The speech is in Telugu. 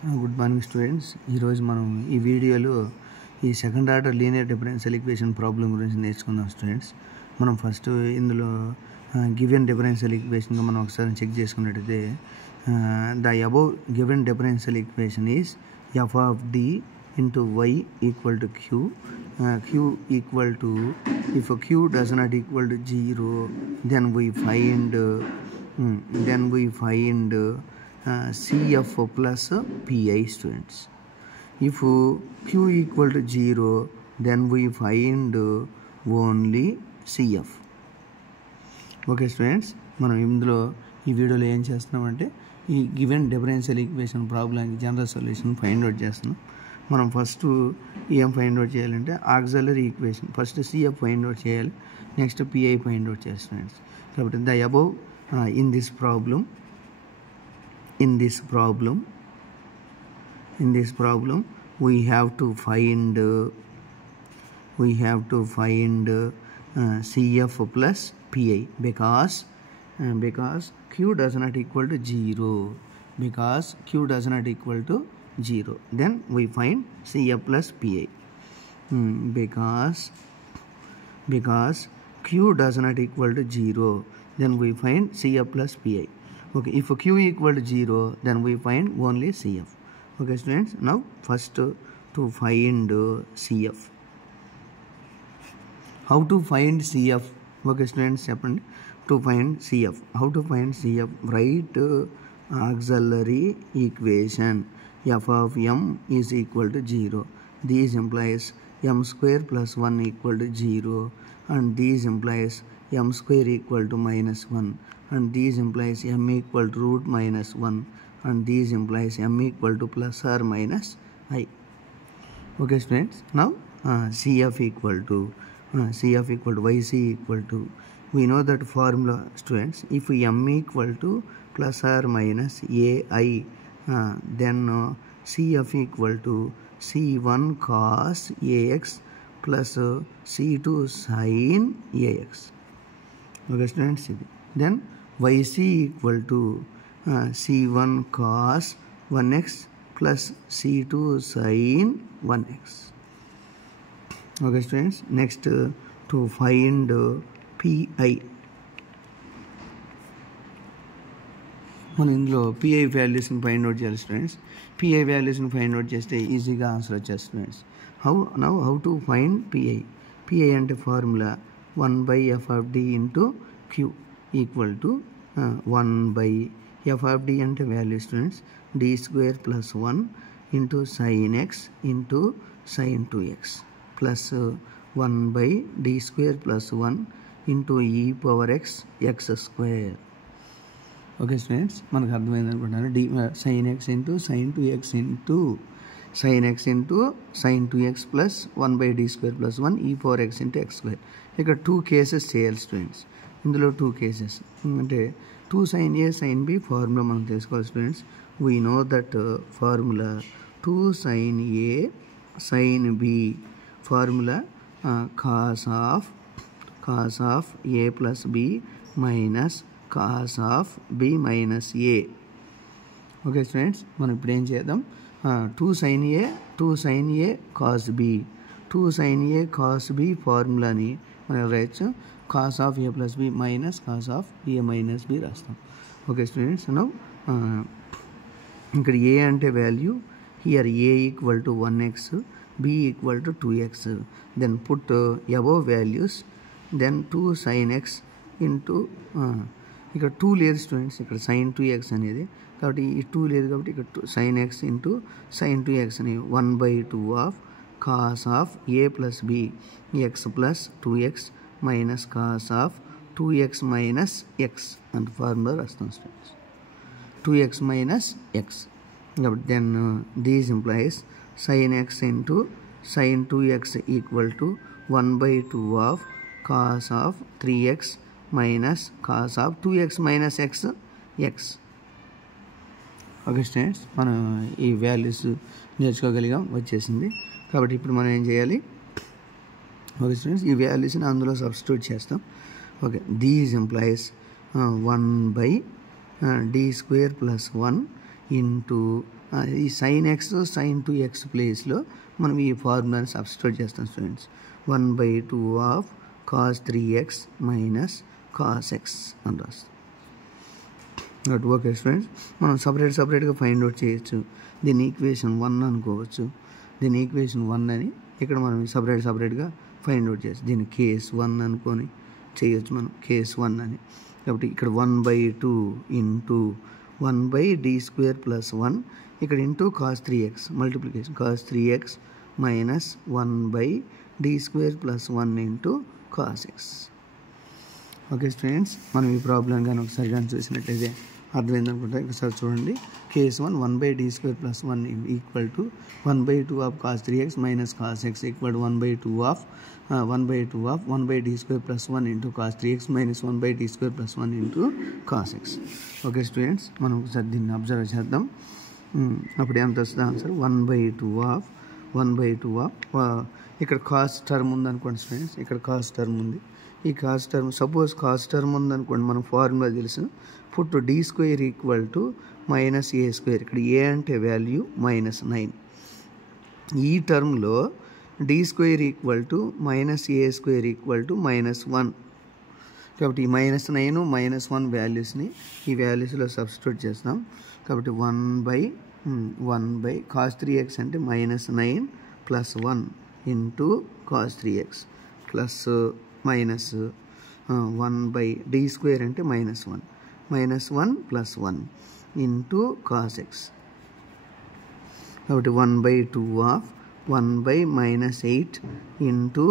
Good morning students. ఈరోజు మనం ఈ వీడియోలో ఈ second order linear differential equation problem గురించి నేర్చుకుందాం స్టూడెంట్స్. మనం ఫస్ట్ ఇందులో గివెన్ డిఫరెన్షియల్ ఈక్వేషన్గా మనం ఒకసారి చెక్ చేసుకున్నట్టయితే the above given differential equation is f of D into y equal to Q. Q equal to, if Q does not equal to 0, then we find CF plus PI students. If Q equal to 0, then we find only CF. Okay students, మనం ఇందులో ఈ వీడియోలో ఏం చేస్తున్నామంటే ఈ గివెన్ డిఫరెన్షియల్ ఈక్వేషన్ ప్రాబ్లంకి జనరల్ సొల్యూషన్ ఫైండ్ అవుట్ చేస్తున్నాం. మనం ఫస్ట్ ఏం ఫైండ్ అవుట్ చేయాలంటే auxiliary equation first CF find out చేయాలి, నెక్స్ట్ పిఐ ఫైండ్ అవుట్ చేయాలి స్టూడెంట్స్. కాబట్టి the above in this problem we have to find CF plus PI because Q does not equal to 0. Then we find CF plus PI. Because Q does not equal to 0, then we find CF plus PI. Okay, if Q equal to 0, then we find only CF. Okay students, now first to find CF. How to find CF? Okay students, చెప్పండి. To find CF, how to find CF? Write auxiliary equation f of m is equal to 0. This implies m square plus 1 equal to 0, and this implies m square equal to minus 1, and this implies m equal to root minus 1, and this implies m equal to plus or minus I. Okay students, now CF equal to YC equal to, we know that formula students. If m equal to plus or minus AI, then CF equal to C1 cos AX plus C2 sin AX. Okay students, then YC equal to C1 cos 1x plus C2 sin 1x. Okay students, next to find PI. మనం ఇందులో పిఐ వాల్యూస్ని ఫైండ్ అవుట్ చేయాలి స్టూడెంట్స్. పిఐ వాల్యూస్ని ఫైండ్ అవుట్ చేస్తే ఈజీగా ఆన్సర్ వచ్చేది students. How to find PI అంటే formula 1/f of d into Q equal to 1/f of d అంటే value students d² plus 1 into sin x into sin 2x plus 1/d² plus 1 into e power x x². Okay students, మనకు అర్థమైంది అనుకుంటున్నాను. sin x into sin 2x into sin x into sin 2x plus 1/d² plus 1 e power x into x². ఇక్కడ 2 కేసెస్ చేయాలి స్టూడెంట్స్. ఇందులో 2 కేసెస్ అంటే 2 sin A sin B formula మనం తెలుసుకోవాలి students. We know that formula 2 sin A sin B formula cos of A plus B minus cos of B minus A. Okay students, మనం ఇప్పుడు ఏం చేద్దాం, 2 sin A cos B, 2 sin A cos B ఫార్ములాని మనం రాయొచ్చు cos of A plus B minus cos of A minus B రాస్తాం. ఓకే స్టూడెంట్స్, నౌ ఇక్కడ A అంటే value, here A equal to 1x, B equal to 2x. Then put above values, then 2 sin x into ఇక్కడ 2 లేదు స్టూడెంట్స్, ఇక్కడ sin 2x అనేది, కాబట్టి ఈ 2 లేదు కాబట్టి ఇక్కడ sin x into sin 2x అని 1/2 of cos of A plus B x plus 2x minus cos of 2x minus x and formula రాస్తాం స్టూడెంట్స్, 2x minus x. కాబట్టి then these implies sin x into sin 2x equal to 1/2 of cos of 3x minus cos of 2x minus x. Okay students, మనం ఈ వాల్యూస్ నేర్చుకోగలిగాం, వచ్చేసింది. కాబట్టి ఇప్పుడు మనం ఏం చేయాలి, ఓకే స్టూడెంట్స్, ఈ వాల్యూస్ని అందులో సబ్స్టిట్యూట్ చేస్తాం. Okay, these implies 1/d² plus 1 into ఈ sin x sin 2x ప్లేస్లో మనం ఈ ఫార్ములాని సబ్స్టిట్యూట్ చేస్తాం students. 1/2 of cos 3x minus cos x అని రాస్తాం. ఓకే స్టూడెంట్స్, మనం సపరేట్గా ఫైండ్ అవుట్ చేయొచ్చు. దీని ఈక్వేషన్ 1 అనుకోవచ్చు. దీని ఈక్వేషన్ 1 అని ఇక్కడ మనం సపరేట్గా ఫైండ్ అవుట్ చేయొచ్చు. దీన్ని కేస్ 1 అనుకొని చేయొచ్చు మనం, కేస్ 1 అని. కాబట్టి ఇక్కడ 1/2 ఇంటూ 1/d² ప్లస్ 1 ఇక్కడ into cos 3x multiplication cos 3x minus 1/d² plus 1 into cos x. Okay students, మనం ఈ ప్రాబ్లం కానీ ఒకసారి కానీ చూసినట్లయితే అర్థమైంది అనుకుంటా. ఒకసారి చూడండి. Case 1 1/d² plus 1 equal to 1/2 of cos 3x minus cos x equal to 1/2 of 1/d² plus 1 into cos 3x minus 1/d² plus 1 into cos x. Okay students, మనం ఒకసారి దీన్ని అబ్జర్వ్ చేద్దాం. అప్పుడు ఎంత వస్తుంది ఆన్సర్? 1/2 ఆఫ్ ఇక్కడ కాస్ టర్మ్ ఉందనుకోండి స్టూడెంట్స్, ఇక్కడ కాస్ టర్మ్ ఉంది. ఈ cos term suppose cos term ఉందనుకోండి, మనం ఫార్ములా తెలుసు. Put d² equal to minus a². ఇక్కడ a అంటే వాల్యూ -9. ఈ టర్మ్లో d² equal to -a² equal to -1. కాబట్టి ఈ -9 -1 వాల్యూస్ని ఈ వాల్యూస్లో సబ్స్టిట్యూట్ చేస్తాం. కాబట్టి 1/1 cos 3x అంటే -9 plus 1 into cos 3x plus minus 1/d² అంటే -1 ప్లస్ 1 ఇంటూ cos x. కాబట్టి 1/2 ఆఫ్ 1/-8 ఇంటూ